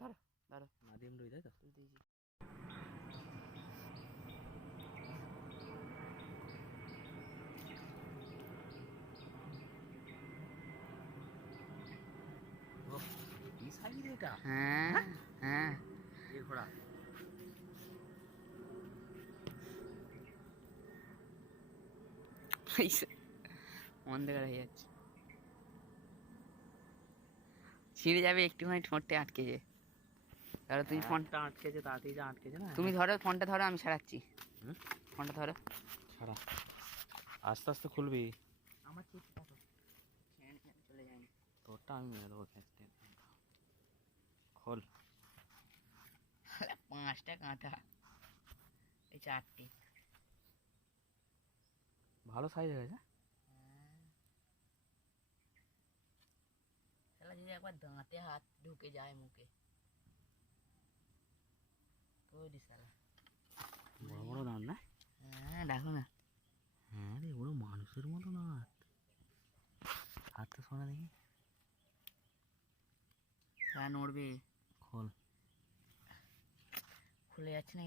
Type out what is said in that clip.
ধরো ধরো নাদিম রুই, তাই তো? দিয়েছি। কি সাইজ এটা? হ্যাঁ হ্যাঁ এর ঘোড়া। অন্ধকার হয়ে যাচ্ছে, ছিঁড়ে যাবে একটুখানি, ঠোঁটে আটকেছে। ধরো তুমি ফোনটা, ফোনটা আটকেছে, তাড়াতাড়ি যা আটকেছে না। তুমি ধরো ফোনটা ধরো, আমি ছাড়াচ্ছি। হুম? ফোনটা ধরো। ছাড়া, আস্তে আস্তে খুলবি। আমার চিপস দেখো চলে যায়নি। তোরটা আমি মেরে দেবো খেঁচতে। খোল। 5টা কাঁথা, এই 4টে। ভালো সাইজ হয়ে গেছে। শালা যদি একবার দাঁতে হাত ঢুকে যায় মুখে, ওরে শালা। বড় বড় দাঁত না? হ্যাঁ দেখো না, হ্যাঁ রে, ওরা মানুষের মতো না। হাতটা শোনা দেখি। শালা নড়বে। খোল। খুলে যাচ্ছে না।